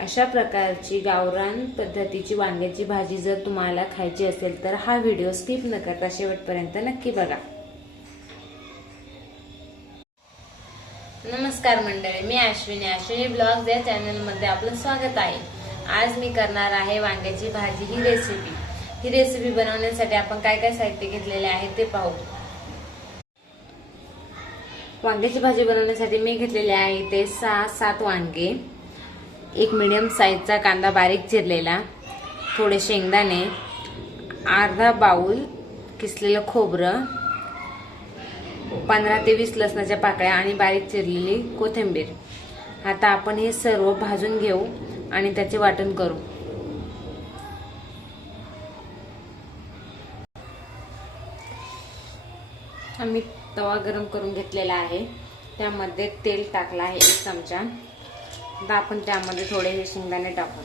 अशा प्रकारची गावरान पद्धतीची वांग्याची भाजी जर तुम्हाला खायची असेल तर हा व्हिडिओ स्किप न करता शेवटपर्यंत नक्की बघा। नमस्कार मंडळी, मी अश्विनी ब्लॉग्स या चॅनलमध्ये आपलं स्वागत आहे। आज मी करणार आहे वांग्याची भाजी ही रेसिपी बनवण्यासाठी आपण काय काय साहित्य घेतलेले आहे ते पाहू। वांग्याची भाजी बनवण्यासाठी मी घेतलेले आहे ते 6-7 वांगे, एक मीडियम साईजचा कांदा बारीक चिरलेला, थोडे शेंगदाणे, अर्धा बाउल किसलेलं खोबरं, 15 ते 20 लसणाच्या पाकळ्या आणि बारीक चिरलेली कोथिंबीर। आता आपण हे सर्व भाजून घेऊ आणि त्याचे वाटण करू। आम्ही तवा गरम करून घेतलेला आहे, त्यामध्ये तेल टाकला आहे 1 चमचा। आता आपण त्यामध्ये थोडे हे शेंगदाणे टाकू।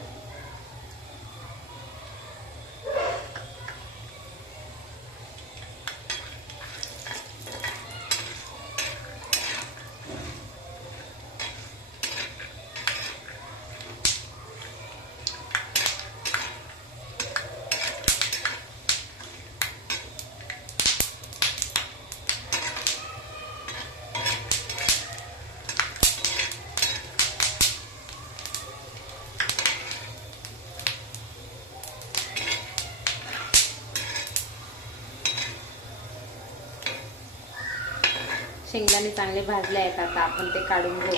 शेंगदाणे चांगले भाजले आहेत, आता आपण ते काढून घेऊ।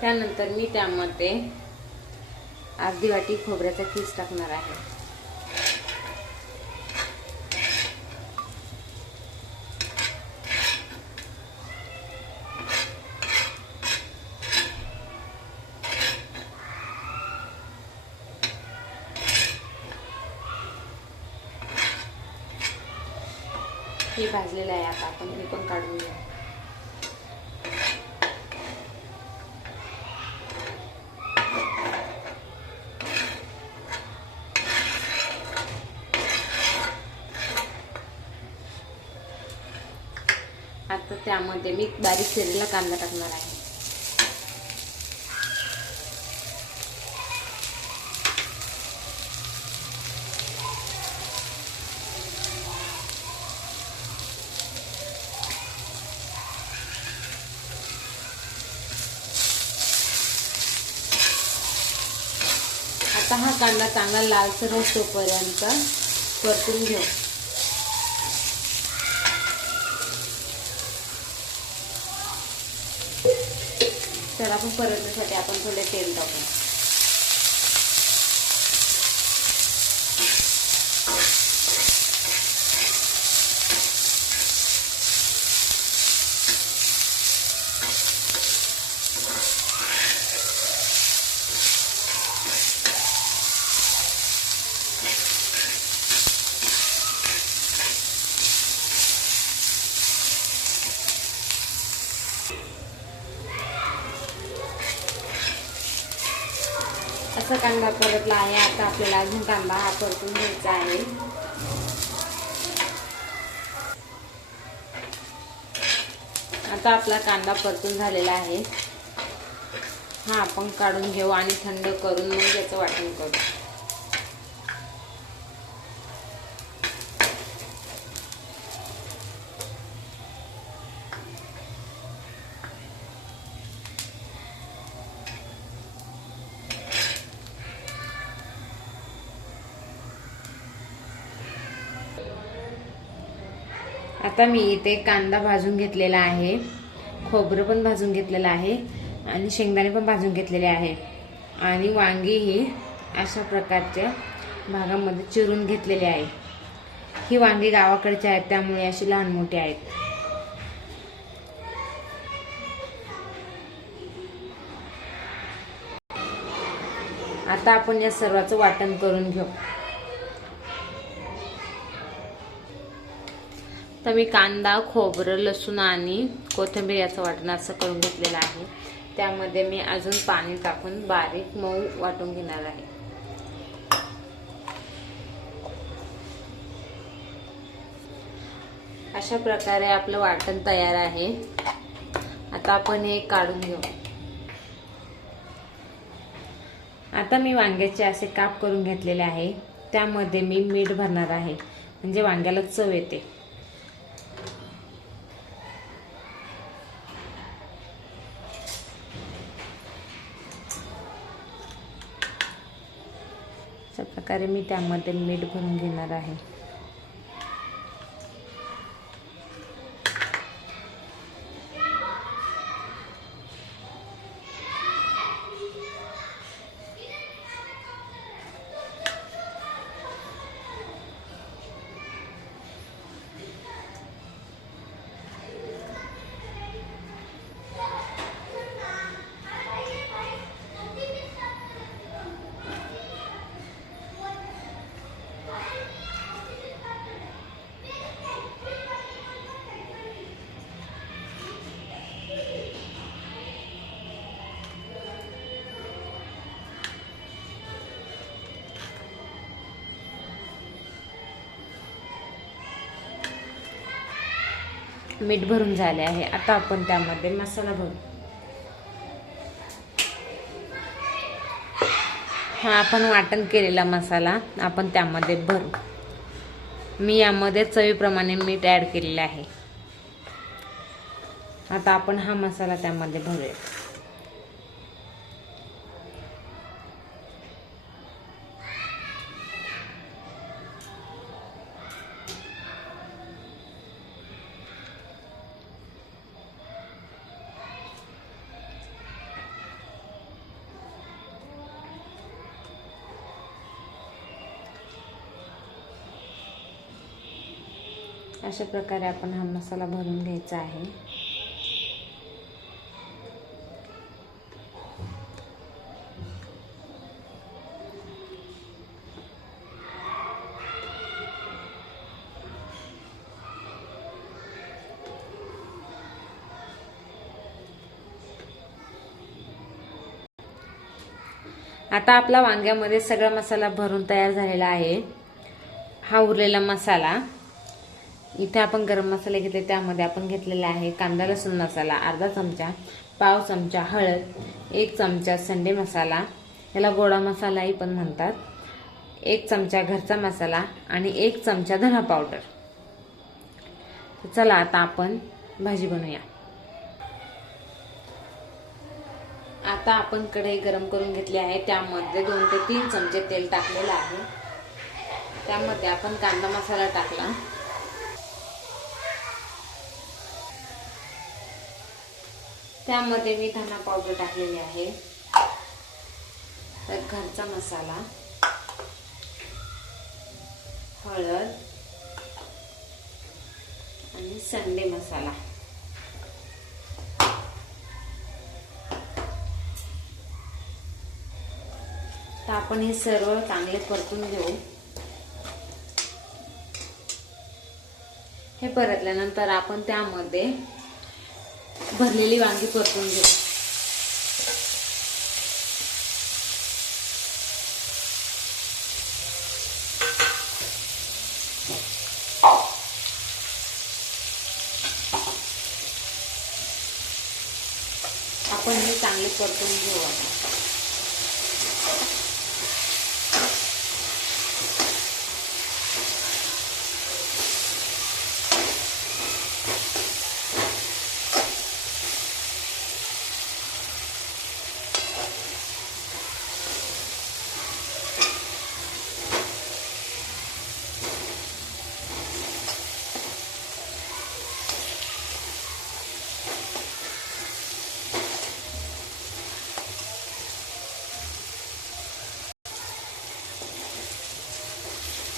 त्यानंतर मी त्यामध्ये अर्धी वाटी खोबऱ्याचा खीस टाकणार आहे। हे भाजलेलं आहे, आता आपण हे पण काढून घेऊ। आता त्यामध्ये मी बारीक चिरलेला कांदा टाकणार आहे। आता हा कांदा चांगला लालसर होईपर्यंत परतून घेऊ। तर आपण परतण्यासाठी आपण थोडे तेल टाकू। असा कांदा परतला आहे, आता आपल्याला अजून कांदा हा परतून घ्यायचा आहे। आता आपला कांदा परतून झालेला आहे, हा आपण काढून घेऊ आणि थंड करून मग याचं वाटण करू। आता मी इथे कांदा भाजून घेतलेला आहे, खोबरं पण भाजून घेतलेलं आहे आणि शेंगदाणे पण भाजून घेतलेले आहे आणि वांगी ही अशा प्रकारच्या भागामध्ये चिरून घेतलेली आहे। ही वांगी गावाकडची आहेत, त्यामुळे अशी लहान मोठी आहेत। आता आपण या सर्वाचं वाटण करून घेऊ। तर मी कांदा, खोबरं, लसूण आणि कोथिंबीर याचं वाटण असं करून घेतलेलं आहे। त्यामध्ये मी अजून पाणी टाकून बारीक मऊ वाटून घेणार आहे। अशा प्रकारे आपलं वाटण तयार आहे। आता आपण हे काढून घेऊ। आता मी वांग्याचे असे काप करून घेतलेले आहे। त्यामध्ये मी मीठ भरणार आहे, म्हणजे वांग्याला चव येते। अशा प्रकारे मी त्यामध्ये मीठ भरून घेणार आहे। मीठ भरून झाले आहे। आता आपण त्यामध्ये मसाला भरू। हा आपण वाटण केलेला मसाला आपण त्यामध्ये भरू। मी यामध्ये चवीप्रमाणे मीठ ऍड केलेले आहे। आता आपण हा मसाला त्यामध्ये भरूया। अशा प्रकारे आपण हा मसाला भरून घ्यायचा आहे। आता आपला वांग्यामध्ये सगळा मसाला भरून तयार झालेला आहे। हा उरलेला मसाला इथे आपण गरम मसाले घेतले, त्यामध्ये आपण घेतलेला आहे कांदा लसूण मसाला अर्धा चमचा, पाव चमचा हळद, 1 चमचा संडे मसाला, याला गोडा मसालाही पण म्हणतात, 1 चमचा घरचा मसाला आणि 1 चमचा धना पावडर। चला आता आपण भाजी बनवूया। आता आपण कढई गरम करून घेतली आहे, त्यामध्ये 2 ते 3 चमचे तेल टाकलेलं आहे। त्यामध्ये आपण कांदा मसाला टाकला, त्यामध्ये मी धना पावडर टाकलेली आहे, तर घरचा मसाला, हळद आणि संडे मसाला। तर आपण हे सर्व चांगले परतून घेऊ। हे परतल्यानंतर आपण त्यामध्ये भरलेली वांगी परतून घेऊ। आपण हे चांगले परतून घेऊ आता।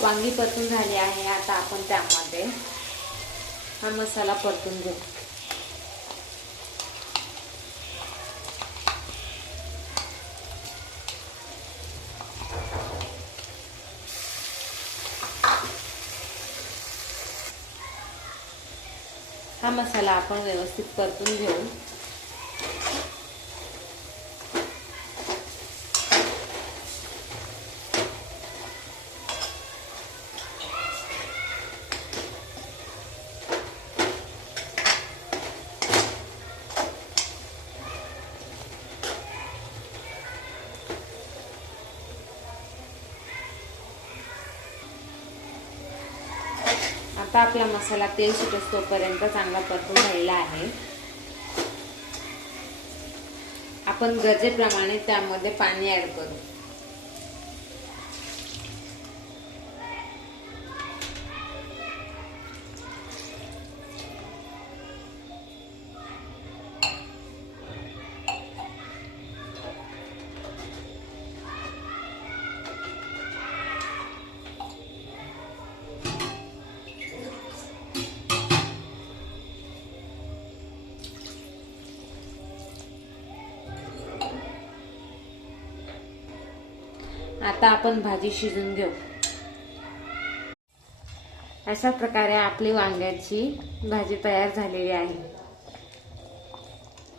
वांगी परतून झाली आहे। आता आपण त्यामध्ये हा मसाला परतून घेऊ। हा मसाला आपण व्यवस्थित परतून घेऊ। आता आपला मसाला तेल सुटस तोपर्यंत चांगला परतून राहिला आहे. आपण गरजेप्रमाणे त्यामध्ये पाणी ऍड करू. आता आपण भाजी शिजून घेऊ. अशा प्रकारे आपली वांग्याची भाजी तयार झालेली आहे.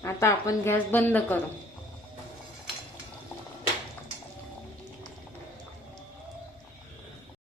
आता आपण गॅस बंद करू.